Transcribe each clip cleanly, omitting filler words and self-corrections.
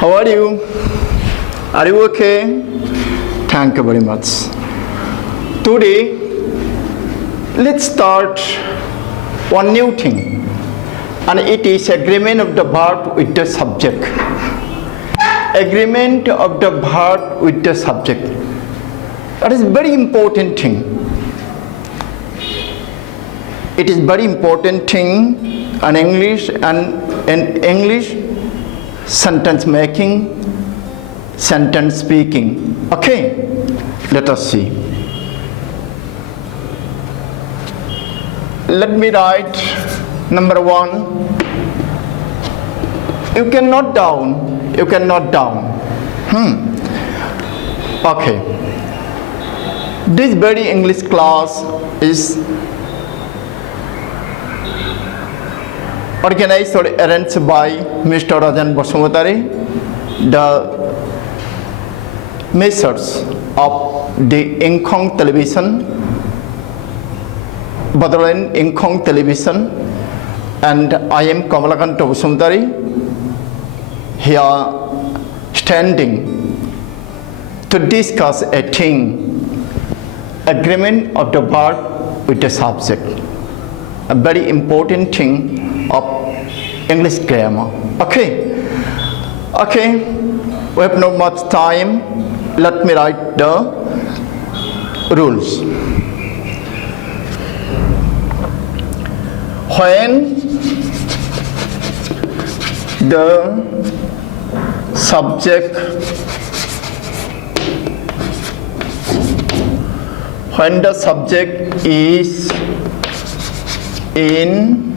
How are you? Are you okay? Thank you very much. Today, let's start one new thing, and it is agreement of the verb with the subject. Agreement of the verb with the subject. That is very important thing. It is very important thing in English and in English sentence making, sentence speaking. Okay, let us see. Let me write number 1. You cannot down. You cannot down. Okay. This very English class is organized or arranged by Mr. Rajan Basumutari, the makers of the Ingkong Television, Badaland Ingkong Television, and I am Kamalakanta Basumutari, here standing to discuss a thing, agreement of the verb with the subject, a very important thing of English grammar. Okay, we have not much time. Let me write the rules. When the subject is in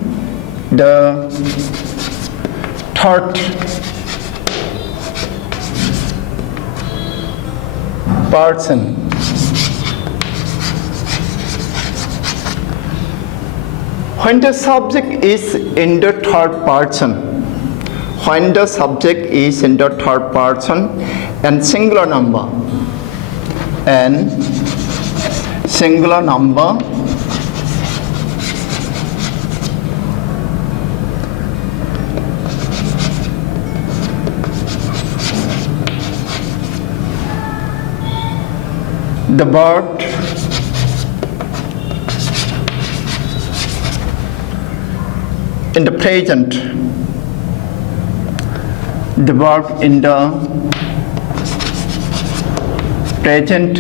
the third person, when the subject is in the third person, and singular number, the verb in the present, the verb in the present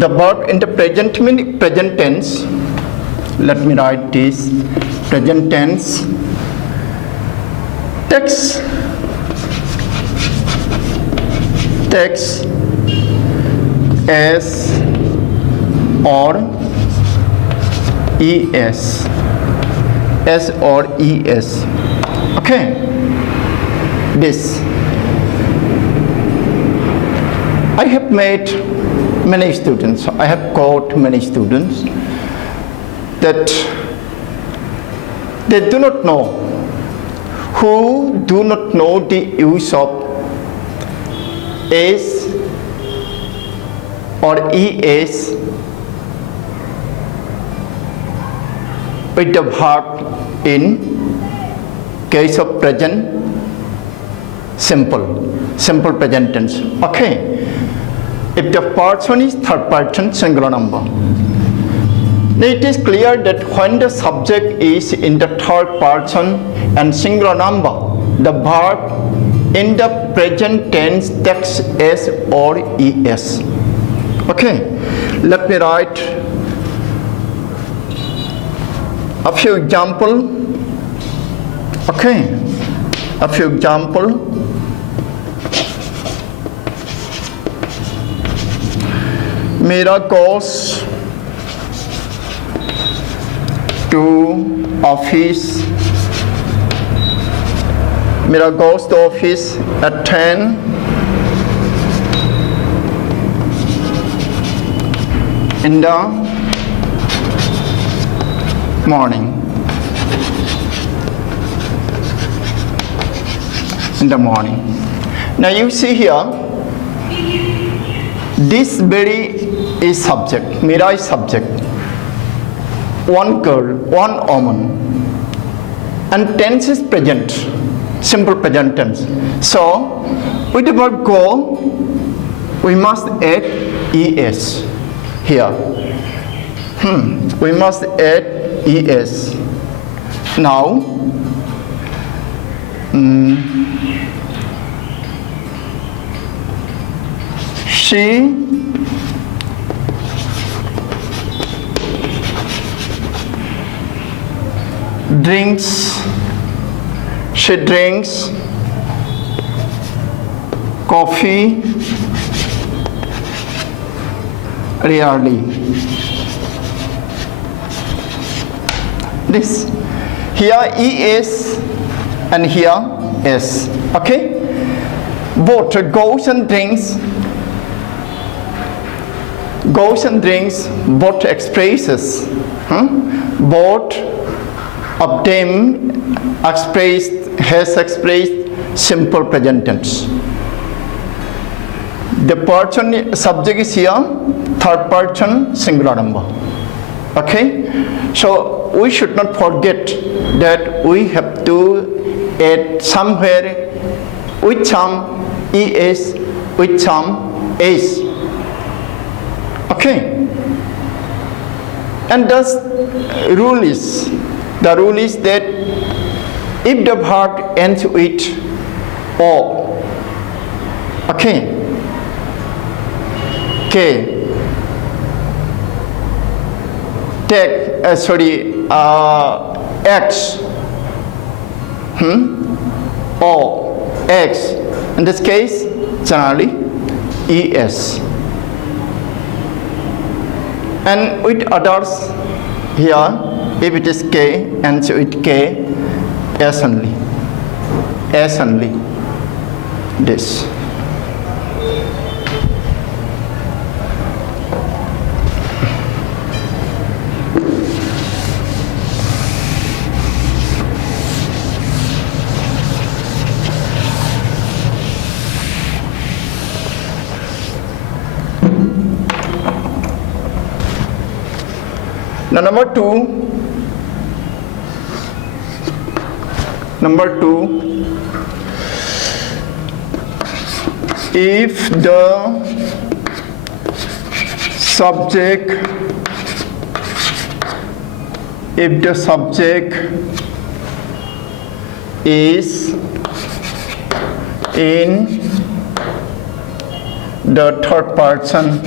the verb in the present means present tense. Let me write this. Present tense takes S or ES. Okay, this I have met many students, I have got many students that they do not know, who do not know the use of S or ES with the verb in case of present simple present tense. Okay, if the person is third person singular number, it is clear that when the subject is in the third person and singular number, the verb in the present tense takes S or ES. Okay, let me write a few examples. Okay, a few examples. Mera goes to office. Mera goes to office at 10. In the morning. Now you see here, this very is subject, Mera is subject. one girl, one woman. And tense is present, simple present tense. So with the word go, we must add es here. We must add es. Now, she drinks coffee rarely. This here es and here s. Okay, both goes and drinks both expresses both of them has expressed simple present tense. The person subject is here third person singular number. Okay, so we should not forget that we have to add somewhere with some es, with some s. Okay, and thus the rule is that if the verb ends with o, okay, k, take x, o, x, in this case generally es, and with others here if it is k and so with k s only, this. Now number two, if the subject is in the third person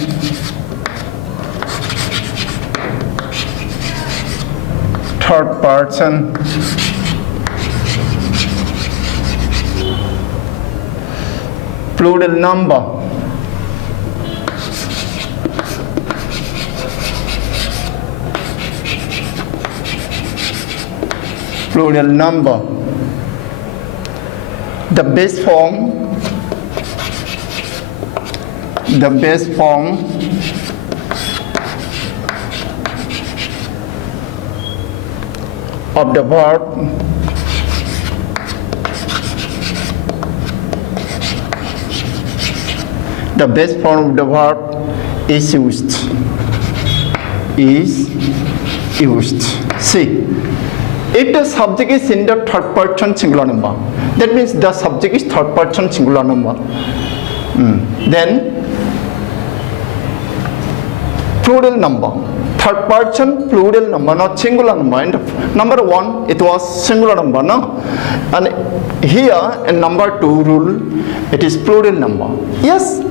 plural number, the base form of the verb is used. See, if the subject is in the third person singular number, that means the subject is third person singular number. Then plural number, third person plural number, not singular number. And number one, it was singular number, no? And here in number two rule, it is plural number. Yes,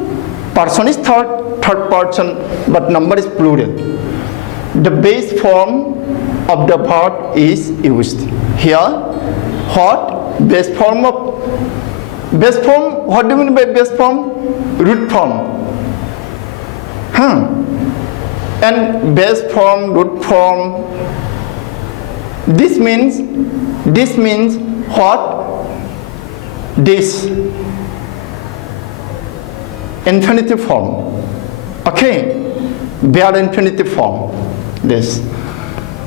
person is third person, but number is plural. The base form of the verb is used. Here, what? Base form, what do you mean by base form? Root form. And base form, root form, this means what? This infinitive form. Okay, bare infinitive form. This.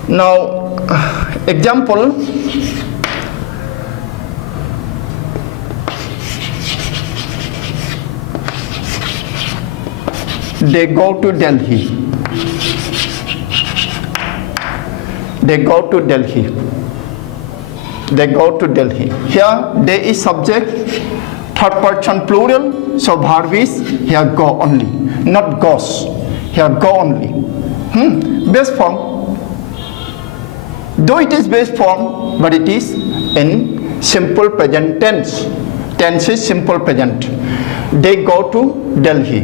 Now, example. They go to Delhi. They go to Delhi. They go to Delhi. Here, they is subject, third person plural, so verb is here go only, not goes. Here go only. Base form. Though it is base form, but it is in simple present tense. Tense is simple present. They go to Delhi.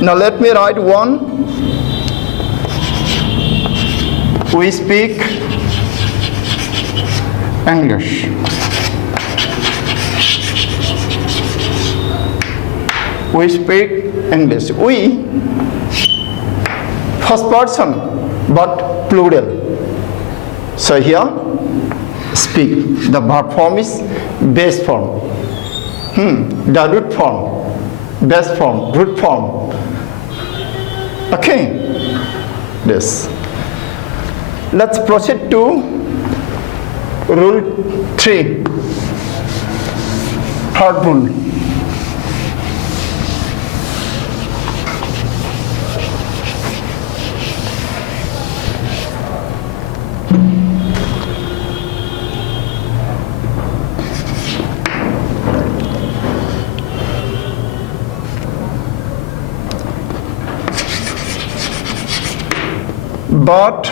Now let me write one. We speak English. We speak English. We, first person, but plural. So here, speak. The verb form is base form. The root form, base form, root form. Okay. This. Let's proceed to rule 3. Third rule. But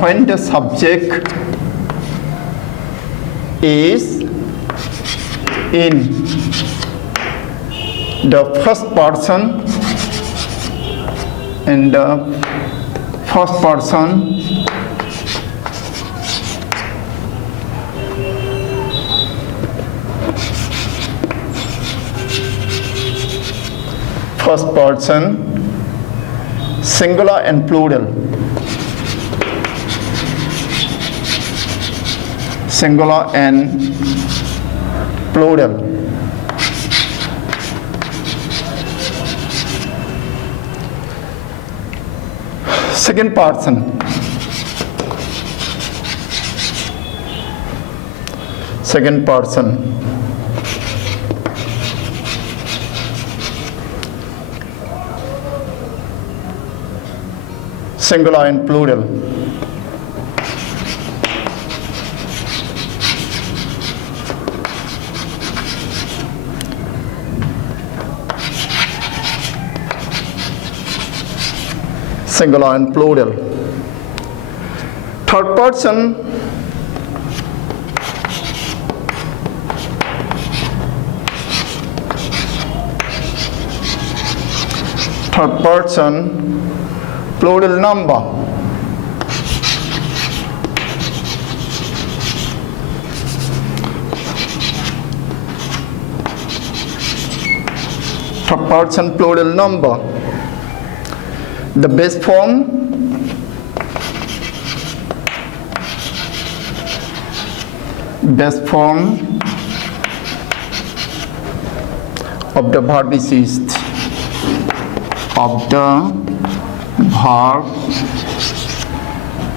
when the subject is in the first person, first person, singular and plural. Singular and plural. Second person. Second person. Singular and plural. Singular and plural. Third person. Third person. Plural number. Third person plural number. The base form of the verb is used. Of the verb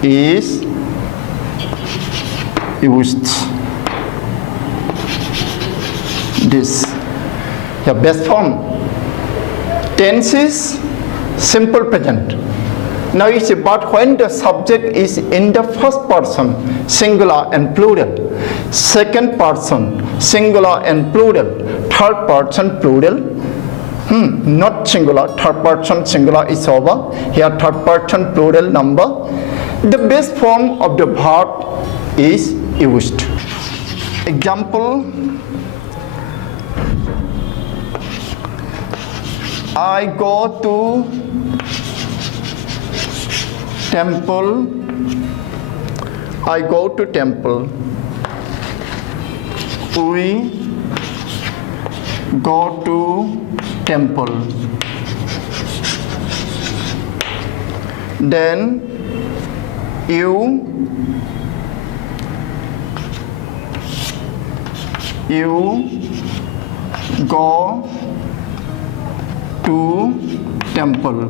is used. This. The base form. Tense is simple present. Now it's about when the subject is in the first person, singular and plural. Second person, singular and plural. Third person, plural. Not singular, third person singular is over. Here third person plural number. The base form of the verb is used. Example, I go to temple. I go to temple. We go to temple. Then you go to temple.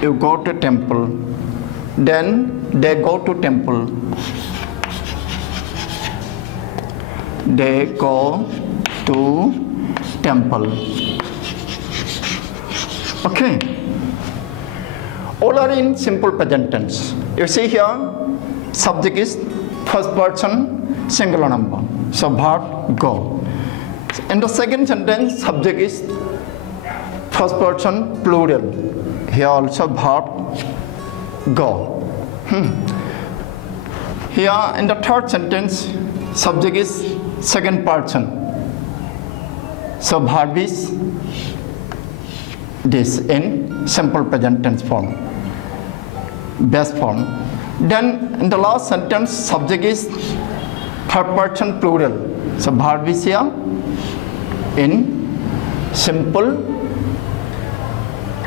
You go to temple. Then they go to temple. They go to temple. Okay. All are in simple present tense. You see here, subject is first person singular number. So verb go. In the second sentence, subject is first person plural. Here also verb go. Here in the third sentence, subject is second person. So verb is this in simple present tense form, base form. Then in the last sentence, subject is third person plural. So verb is here in simple.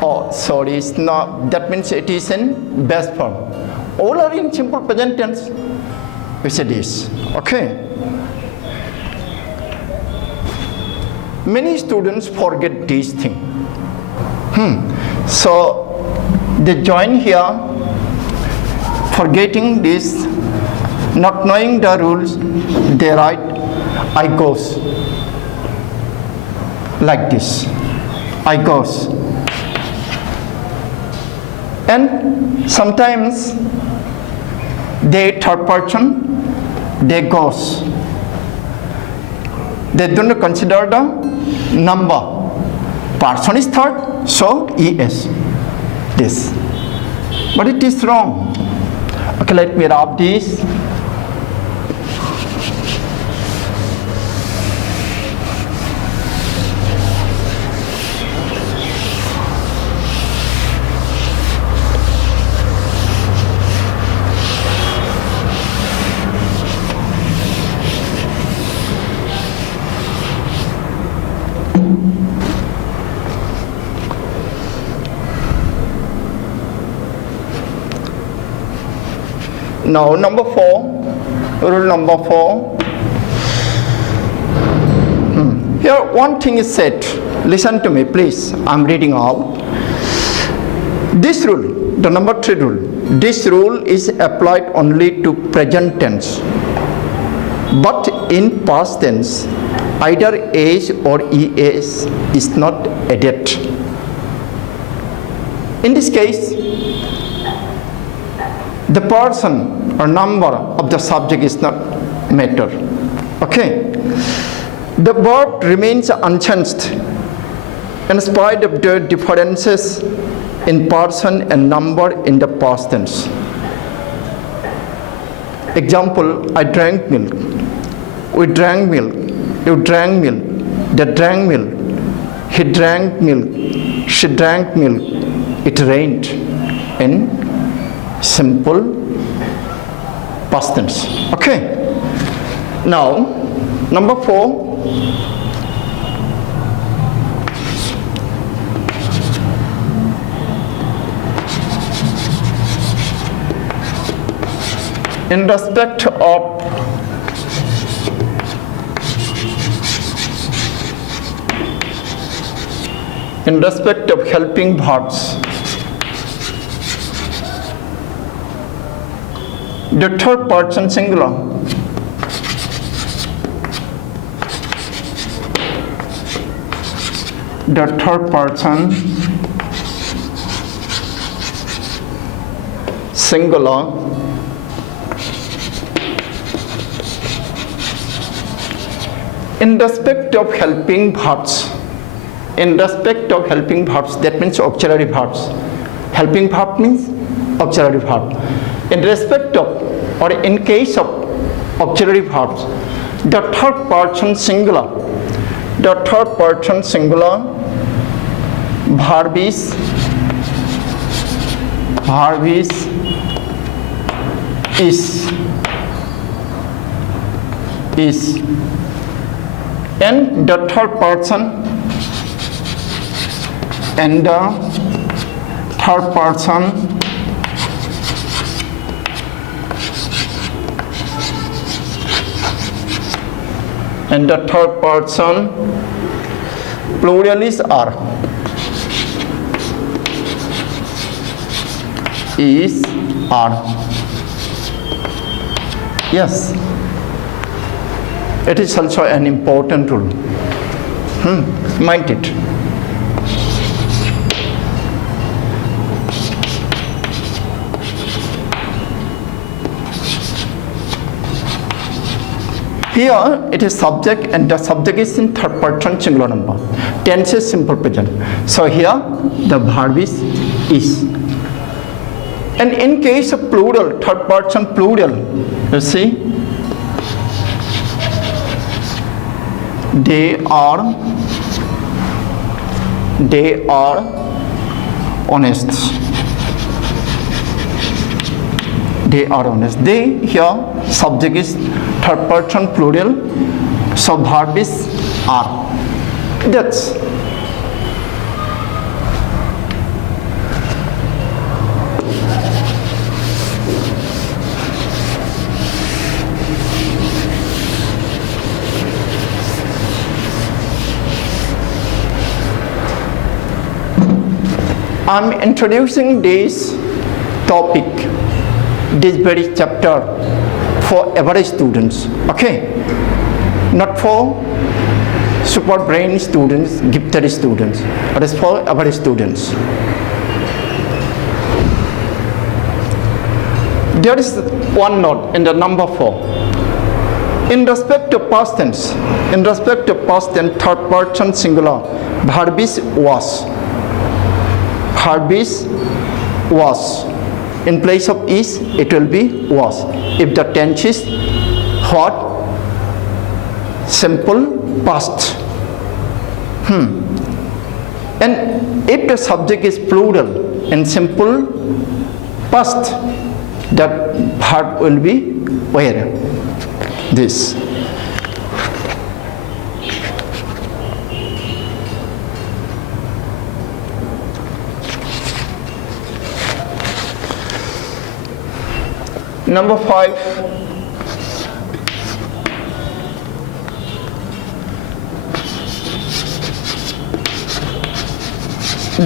Oh, sorry, it's not. That means it is in base form. All are in simple present tense. We say this. Okay. Many students forget these things. So they join here, forgetting this, not knowing the rules. They write, I goes, like this. I goes. And sometimes they third person, they goes. They don't consider the number. Person is third, so es. This. But it is wrong. Okay, let me wrap this. Now, number 4, rule number 4. Here, one thing is said. Listen to me, please. I'm reading out. This rule, the number 3 rule, this rule is applied only to present tense. But in past tense, either es or es is not added. In this case, the person or number of the subject is not matter. Okay. The verb remains unchanged in spite of the differences in person and number in the past tense. Example, I drank milk. We drank milk. You drank milk. They drank milk. He drank milk. She drank milk. It rained. In simple past tense. Okay. Now, number 4. In respect of helping verbs, the third person singular. The third person singular in respect of helping verbs. In respect of helping verbs, that means auxiliary verbs. Helping verb means auxiliary verb. In respect of or in case of auxiliary verbs, the third person singular. The third person singular verb is and the third person and the third person and the third person plural is are. Is are. Yes. It is also an important rule. Mind it. Here it is subject and the subject is in third person singular number. Tense is simple present. So here the verb is. And in case of plural, third person plural, you see, they are honest. They are honest. They here subject is third person plural, so verb is are. That's I'm introducing this topic, this very chapter for average students, okay? Not for super brain students, gifted students, but it's for average students. There is one note in the number 4. In respect to past tense, third person singular, verb is was. Verb is was. In place of is, it will be was. If the tense is what? Simple past. And if the subject is plural in simple past, that verb will be where? This. Number 5.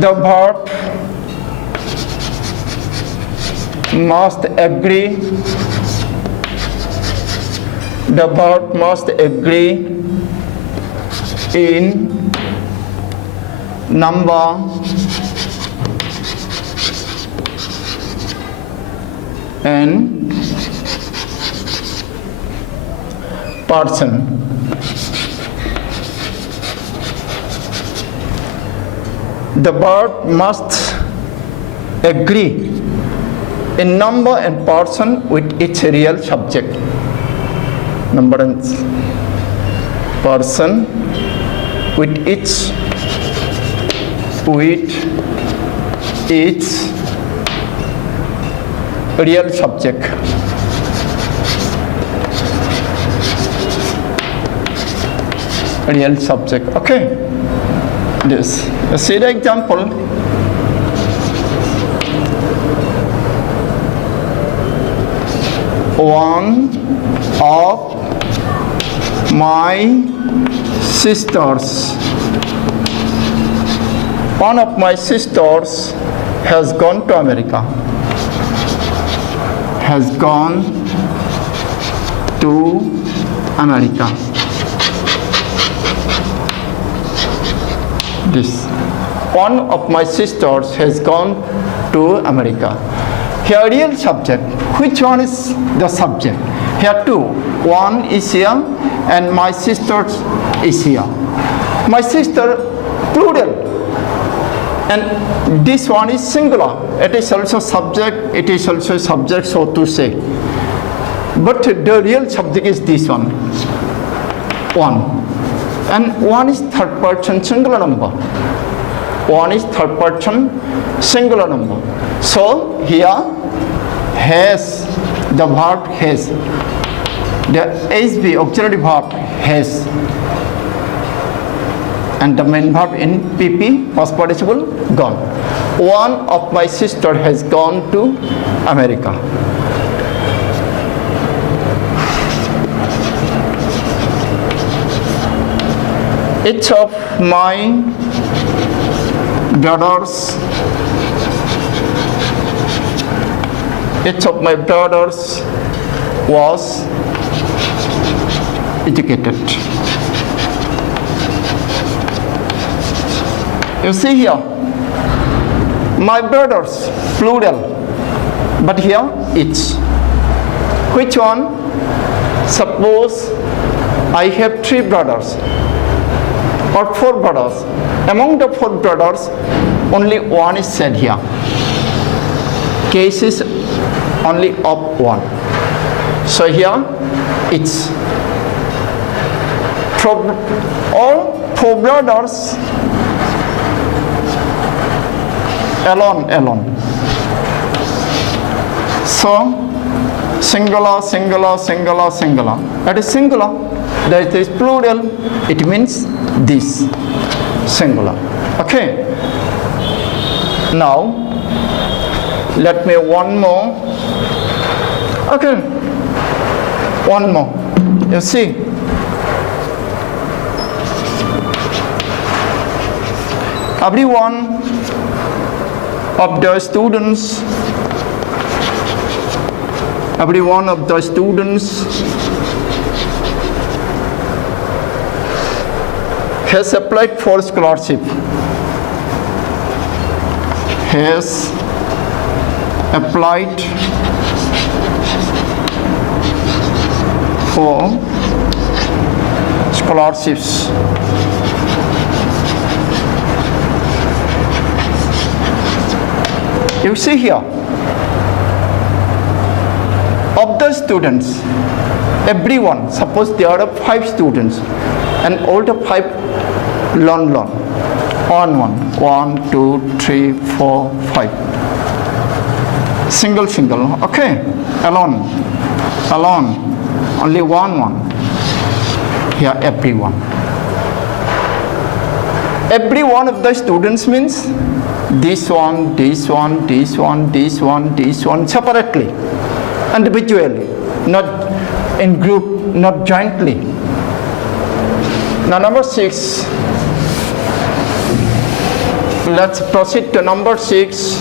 The verb must agree. The verb must agree in number and person. The verb must agree in number and person with its real subject. Number and person with its real subject. Real subject. Okay. This. See the example. One of my sisters. One of my sisters has gone to America. Has gone to America. This. One of my sisters has gone to America. Here real subject. Which one is the subject? Here two. One is here and my sister is here. My sister plural. And this one is singular. It is also subject. It is also subject, so to say. But the real subject is this one. One. And one is third person singular number. One is third person singular number. So here has, the verb has, the SB auxiliary verb has, and the main verb in PP past participle gone. One of my sister has gone to America. Each of my brothers was educated. You see here, my brothers, plural, but here it's. Which one? Suppose I have 3 brothers or 4 brothers. Among the 4 brothers, only one is said here. Case is only of one. So here it's all 4 brothers alone. So singular. That is singular. That is plural. It means this singular. Okay. Now let me one more. Okay. One more. You see. Every one of the students has applied for scholarship. Has applied for scholarships. You see here, of the students, everyone, suppose there are 5 students, and all the 5 learn. 1, 2, 3, 4, 5. Single, okay, alone, only one. Here, everyone. Every one of the students means this one separately, individually, not in group, not jointly. Now number 6. Let's proceed to number 6.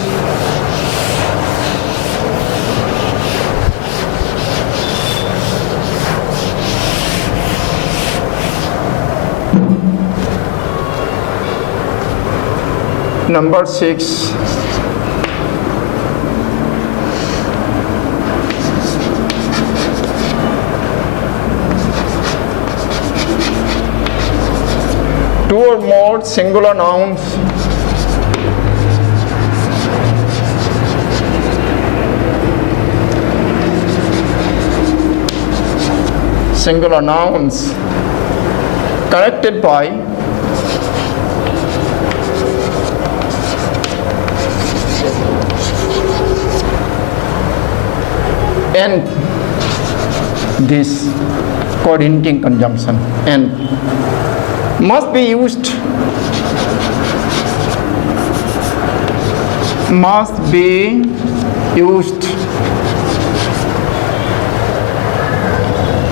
Number 6. Two or more singular nouns connected by and this coordinating conjunction and must be used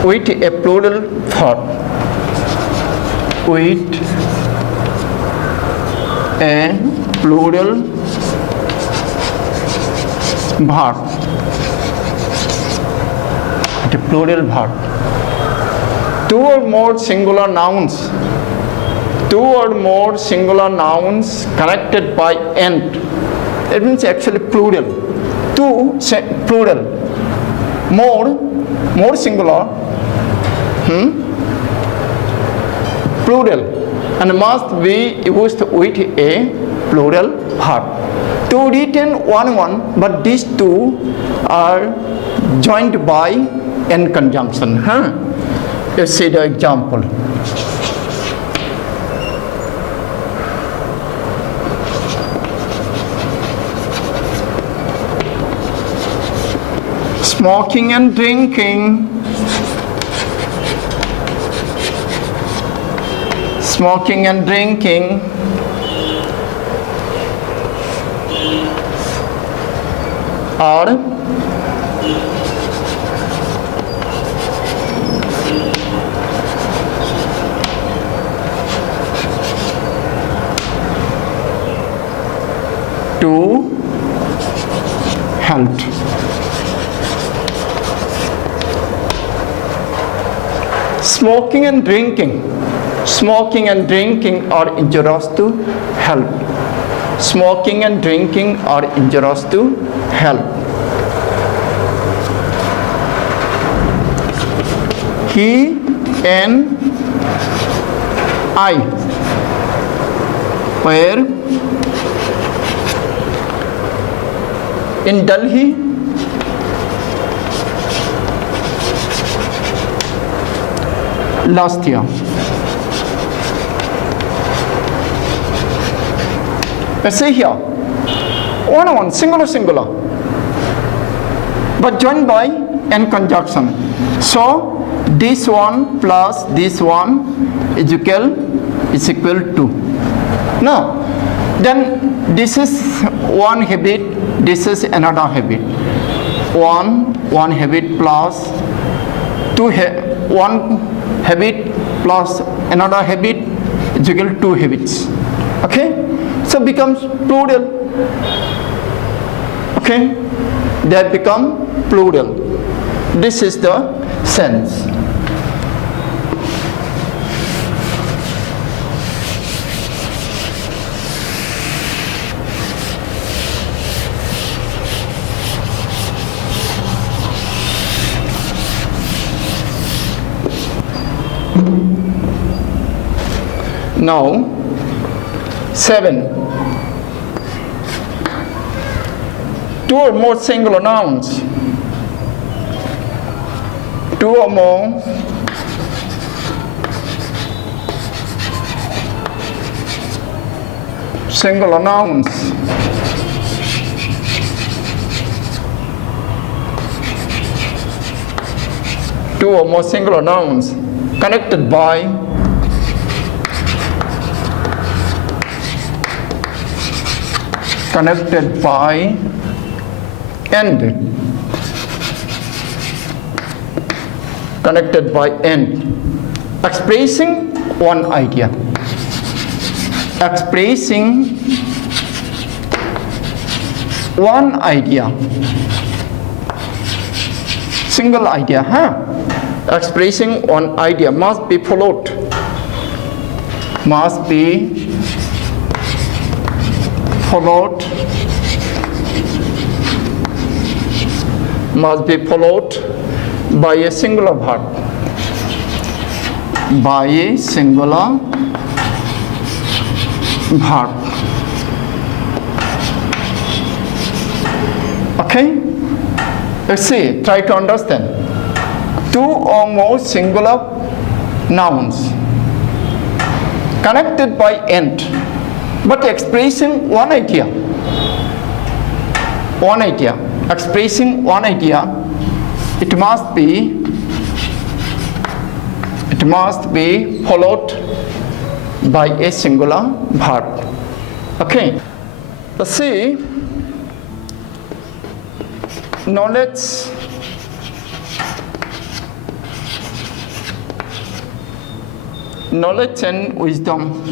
with a plural verb. The plural verb. Two or more singular nouns connected by and. It means actually plural. Two plural. More singular. Plural, and must be used with a plural verb. Two written one, but these two are joined by and conjunction. Let's see the example. Smoking and drinking. Are to health. Smoking and drinking. Smoking and drinking are injurious to health. Smoking and drinking are injurious to health. He and I were in Delhi last year. Let's see here, one, singular, but joined by n conjunction. So this one plus this one is equal to. Now, then this is one habit, this is another habit. One habit plus one habit plus another habit is equal to 2 habits. Okay? So becomes plural. Okay? That become plural. This is the sense. Now 7. 2 or more singular nouns. 2 or more singular nouns. Two or more singular nouns connected by end. Connected by end. Expressing one idea. Expressing one idea. Single idea, huh? Expressing one idea must be followed. Must be followed by a singular verb. By a singular verb. Okay? Let's see, try to understand. 2 or more singular nouns connected by end, but expressing one idea. Expressing one idea, it must be followed by a singular verb. Okay, let's see. Knowledge and wisdom.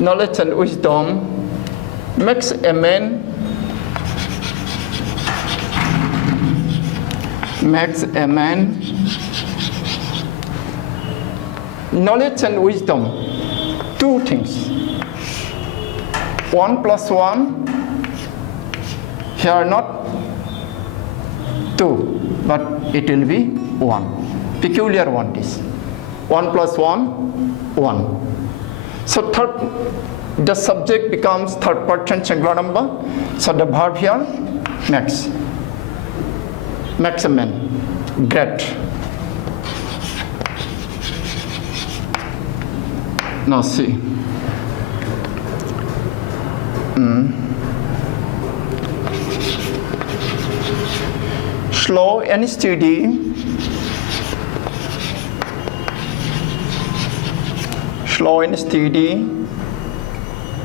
Knowledge and wisdom makes a man knowledge and wisdom, 2 things. 1 plus 1, here not 2, but it will be 1. Peculiar one is 1 plus 1, 1. So the subject becomes third person singular number. So the verb here makes a man great. Now see. Slow and steady. Slow and steady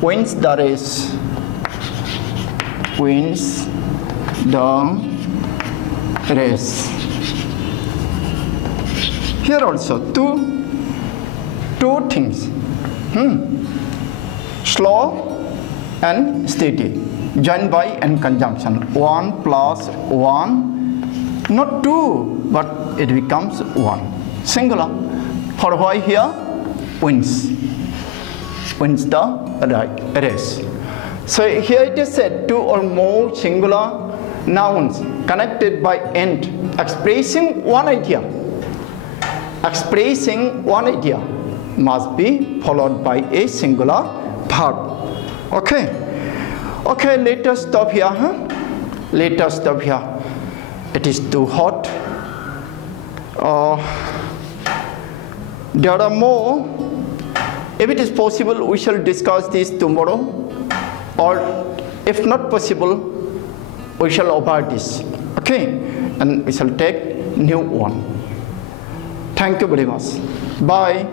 wins the race. Here also two things. Slow and steady. joined by and conjunction. 1 plus 1, not 2, but it becomes 1. Singular. For why here? Wins. Wins the race. So here it is said 2 or more singular nouns connected by and expressing one idea. Expressing one idea must be followed by a singular verb. Okay. Okay, let us stop here. Let us stop here. It is too hot. There are more. If it is possible, we shall discuss this tomorrow. Or if not possible, we shall avoid this. Okay? And we shall take new one. Thank you very much. Bye.